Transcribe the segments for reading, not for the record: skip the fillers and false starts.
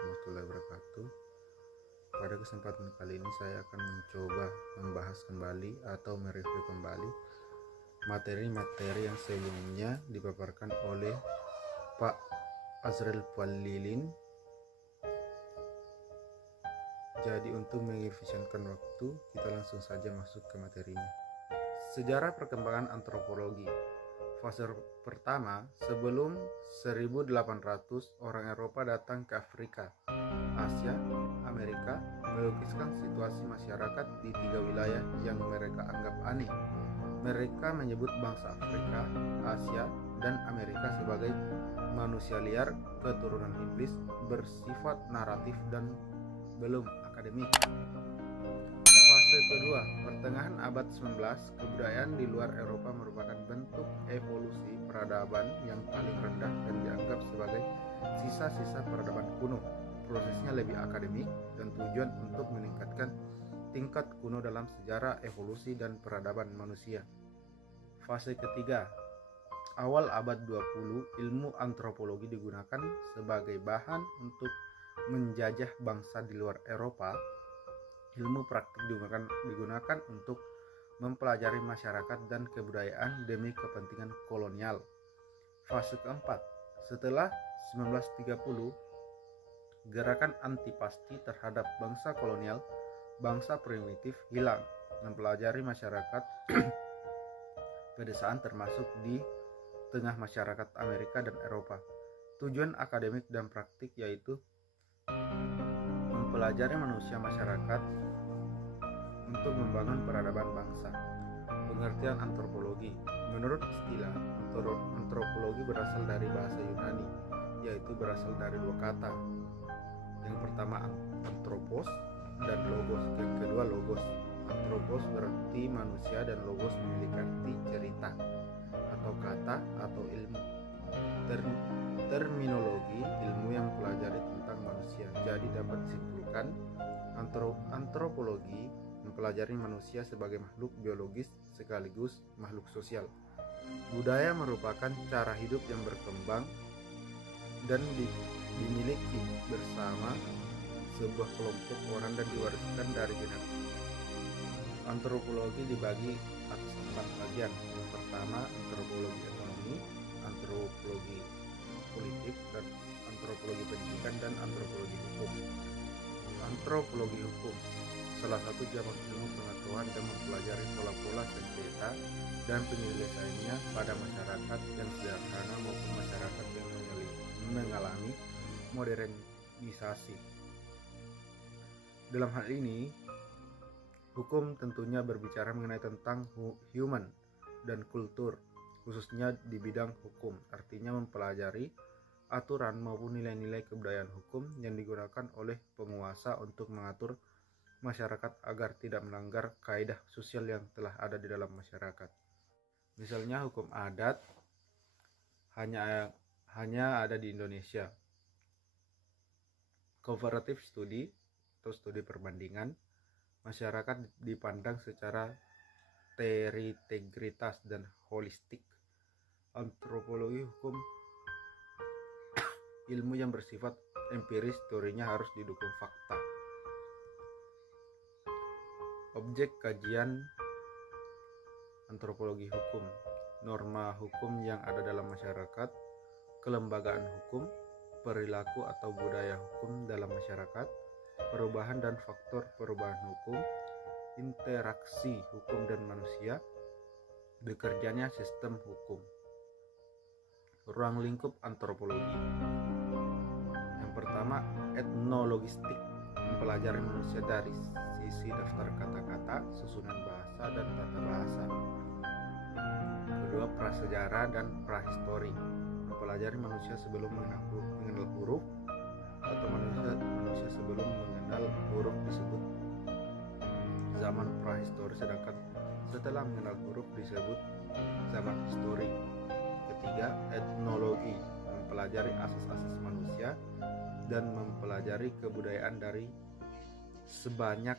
warahmatullahi wabarakatuh. Pada kesempatan kali ini saya akan mencoba membahas kembali atau mereview kembali materi-materi yang sebelumnya dipaparkan oleh Pak Azril Falilin. Jadi untuk mengefisienkan waktu, kita langsung saja masuk ke materinya. Sejarah perkembangan antropologi. Fase pertama, sebelum 1800 orang Eropa datang ke Afrika, Asia, Amerika, melukiskan situasi masyarakat di 3 wilayah yang mereka anggap aneh. Mereka menyebut bangsa Afrika, Asia, dan Amerika sebagai manusia liar keturunan iblis bersifat naratif dan belum akademik. Fase kedua, pertengahan abad 19, kebudayaan di luar Eropa merupakan bentuk evolusi peradaban yang paling rendah dan dianggap sebagai sisa-sisa peradaban kuno. Prosesnya lebih akademik dan tujuan untuk meningkatkan tingkat kuno dalam sejarah evolusi dan peradaban manusia. Fase ketiga, awal abad 20, ilmu antropologi digunakan sebagai bahan untuk menjajah bangsa di luar Eropa. Ilmu praktik digunakan untuk mempelajari masyarakat dan kebudayaan demi kepentingan kolonial. Fase keempat, setelah 1930, gerakan antipasti terhadap bangsa kolonial, bangsa primitif hilang, mempelajari masyarakat pedesaan termasuk di tengah masyarakat Amerika dan Eropa. Tujuan akademik dan praktik yaitu mempelajari manusia masyarakat untuk membangun peradaban bangsa. Pengertian antropologi. Menurut istilah, antropologi berasal dari bahasa Yunani, yaitu berasal dari 2 kata. Yang pertama anthropos dan logos, yang kedua logos. Anthropos berarti manusia dan logos memiliki arti cerita atau kata atau ilmu. Terminologi, ilmu yang mempelajari tentang manusia. Jadi dapat disimpulkan antropologi mempelajari manusia sebagai makhluk biologis sekaligus makhluk sosial. Budaya merupakan cara hidup yang berkembang dan dimiliki bersama sebuah kelompok orang dan diwariskan dari generasi. Antropologi dibagi atas 4 bagian. Yang pertama, antropologi ekonomi, antropologi politik, dan antropologi pendidikan, dan antropologi hukum. Antropologi hukum salah satu cabang ilmu pengetahuan dan mempelajari pola-pola sengketa dan penyelesaiannya pada masyarakat yang sederhana maupun masyarakat yang mengalami modernisasi. Dalam hal ini, hukum tentunya berbicara mengenai tentang human dan kultur, khususnya di bidang hukum, artinya mempelajari aturan maupun nilai-nilai kebudayaan hukum yang digunakan oleh penguasa untuk mengatur masyarakat agar tidak melanggar kaidah sosial yang telah ada di dalam masyarakat. Misalnya hukum adat hanya ada di Indonesia. Comparative study atau studi perbandingan, masyarakat dipandang secara terintegritas dan holistik. Antropologi hukum, ilmu yang bersifat empiris, teorinya harus didukung fakta. Objek kajian antropologi hukum, norma hukum yang ada dalam masyarakat, kelembagaan hukum, perilaku atau budaya hukum dalam masyarakat, perubahan dan faktor perubahan hukum, interaksi hukum dan manusia, bekerjanya sistem hukum. Ruang lingkup antropologi. Yang pertama, etnologistik, mempelajari manusia dari sisi daftar kata-kata, susunan bahasa, dan tata bahasa. Kedua, prasejarah dan prahistori, mempelajari manusia sebelum mengenal huruf atau manusia sebelum mengenal huruf disebut zaman prahistori, sedangkan setelah mengenal huruf disebut zaman histori. Ketiga, etnologi, mempelajari asas-asas manusia dan mempelajari kebudayaan dari sebanyak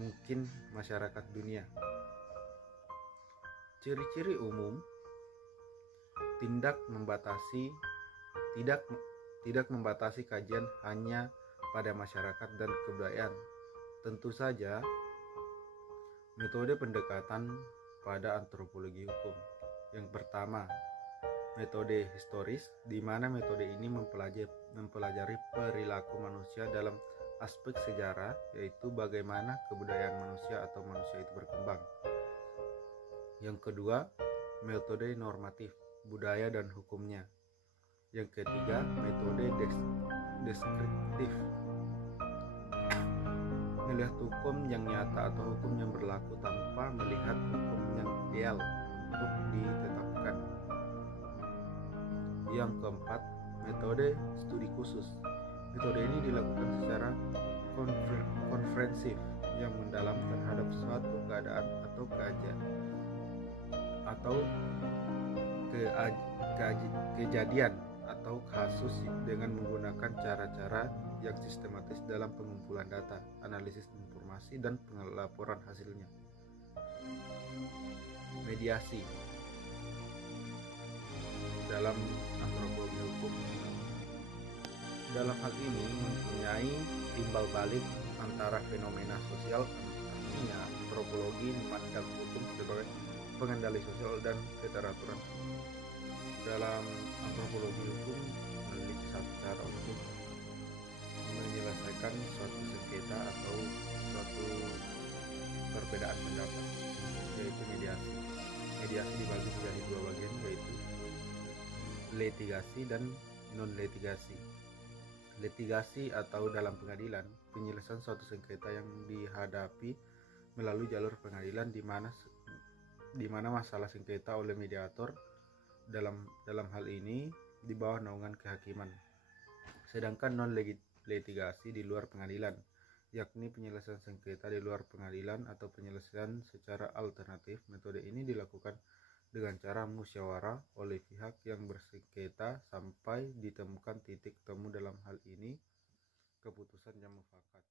mungkin masyarakat dunia. Ciri-ciri umum, tidak membatasi kajian hanya pada masyarakat dan kebudayaan. Tentu saja, metode pendekatan pada antropologi hukum. Yang pertama, metode historis, di mana metode ini mempelajari perilaku manusia dalam aspek sejarah, yaitu bagaimana kebudayaan manusia atau manusia itu berkembang. Yang kedua, metode normatif, budaya dan hukumnya. Yang ketiga, metode deskriptif, melihat hukum yang nyata atau hukum yang berlaku tanpa melihat hukum yang ideal untuk ditetapkan. Yang keempat, metode studi khusus. Metode ini dilakukan secara konferensif yang mendalam terhadap suatu keadaan atau kejadian atau kasus dengan menggunakan cara-cara yang sistematis dalam pengumpulan data, analisis informasi, dan pelaporan hasilnya. Mediasi dalam antropologi hukum. Dalam hal ini mempunyai timbal balik antara fenomena sosial, artinya antropologi memandang hukum sebagai pengendali sosial dan keteraturan. Dalam antropologi hukum memiliki satu cara untuk menyelesaikan suatu sengketa atau suatu perbedaan pendapat, yaitu mediasi. Mediasi dibagi menjadi dua bagian, yaitu litigasi dan non-litigasi. Litigasi atau dalam pengadilan, penyelesaian suatu sengketa yang dihadapi melalui jalur pengadilan di mana masalah sengketa oleh mediator dalam hal ini di bawah naungan kehakiman. Sedangkan non-litigasi di luar pengadilan, yakni penyelesaian sengketa di luar pengadilan atau penyelesaian secara alternatif. Metode ini dilakukan dengan cara musyawarah oleh pihak yang bersengketa sampai ditemukan titik temu, dalam hal ini keputusan yang mufakat.